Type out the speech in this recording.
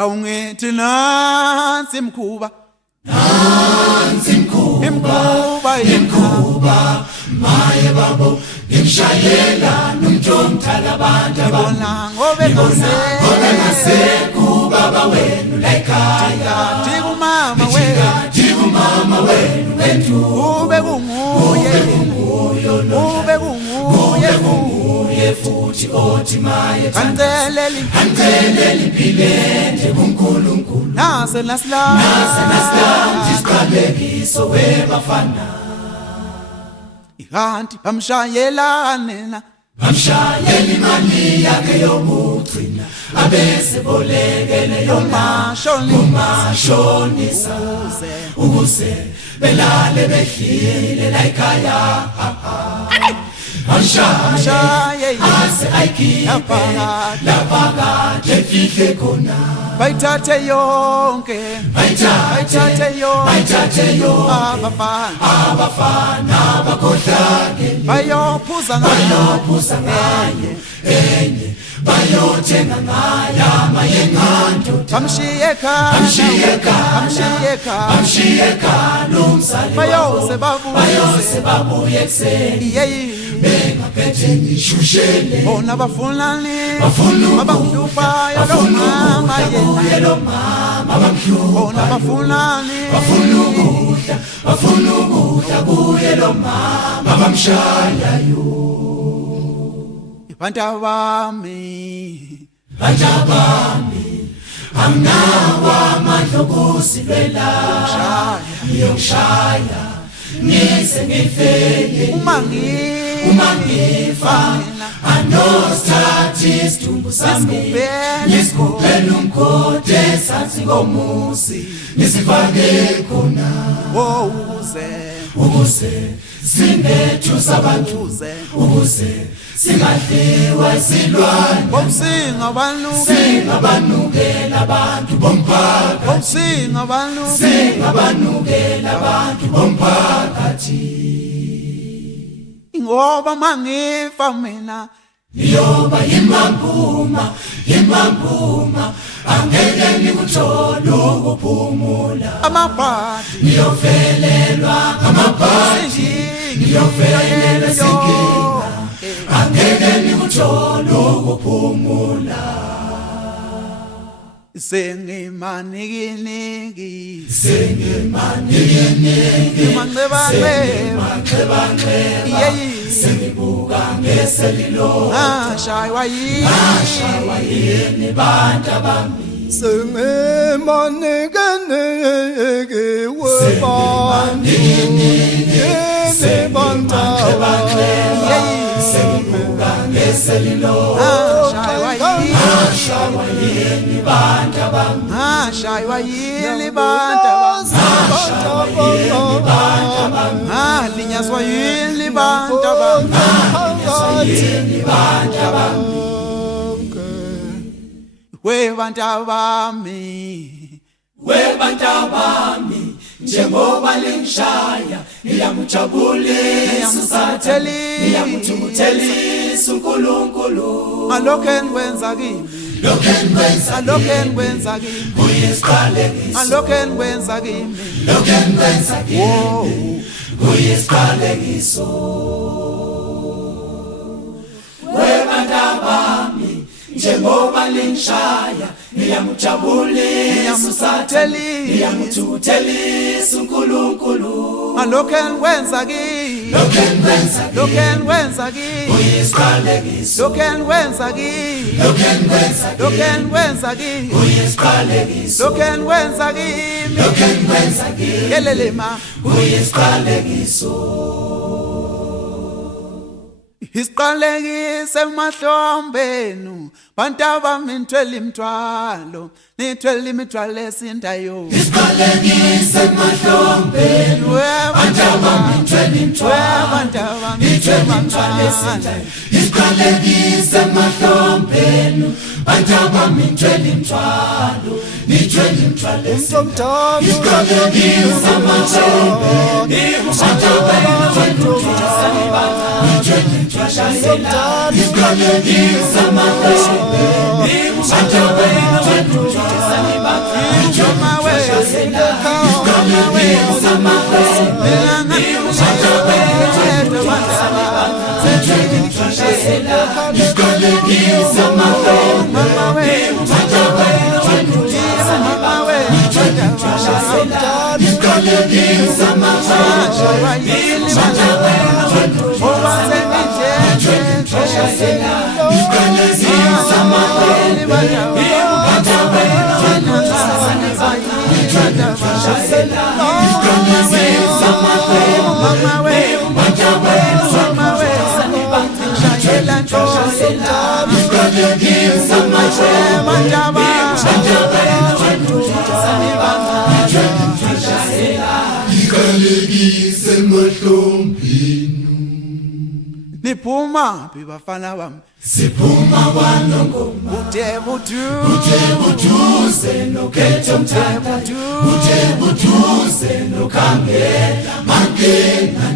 awungithi nansi imkhuba imkhuba maye babo ngimshayela nomntomthala abantu ngibona ngobe kubaba wenu la ekhaya ndikumama wenu wethu ube kunguye futhi othi maye kanceleli impilende kuNkulunkulu nase nasla isiqalekiso webafana ikanti bamshayela nina bamshayela imali yakhe yokugcina abese bolekele umashonisa ukuze belale behlile la ekhaya Amshaye ase ayikhiphe lapha kade fihle khona bayithathe yonke abafana bakhohlake bayophuza ngayo enye bayothenga ngayo amayenqando bamshiye ekhaya nomsali bayose babuye ekseni bengaphethe ngishushele bona bafunani abamhluphayo lo mama bona bafunani bafuna ukudla kuye lo mama bamshayayo bantabami anginawo amandla okusilwela ngiyongishaya ngise ngifele uma ngifa anosithathi isidumbu sami ngisigubhele umkhodi esansi komusi ngisifake khona ukuze singethusa abantu ukuze singadliwa isilwane singabanukela abantu bomphakathi ngoba mangifa mina yoba imambuma angeke ngikuthole ukuphumula amabhadi ngiyofelelwa senkinga angeke ngikuthole ukuphumula sengimaningi sengibuka ngeselilo ngashaywa yini bantu bami sengimaningi sengibuka ngeselilo ngashaywa yini bantu bami linyazwa yini bantu bami webantabami njengoba lingishaya ngiyamjabulisa ngiyamthukuthelisa uNkulunkulu alokho enikwenza kimi kuyisiqalekiso webantabami njengoba lingishaya ngiyamjabulisa ngiyamthukuthelisa uNkulunkulu alokho enikwenza kimi elelema kuyisiqalekiso isiqalekise emahlombenu bantabami nithwele imithwalo esindayo isiqalekise emahlombenu bantabami nithwele imithwalo esindayo isiqalekise emahlombenu bantabami nithwele imithwalo isiqalekise emahlombenu bantabami nithwele imithwalo Nikalekisa emahlombeni. Niphuma phi bafana bam? Siphuma kwaNongoma, Uthe buduze noKhetho Mthatha, uthe buduze noKhangela Mangena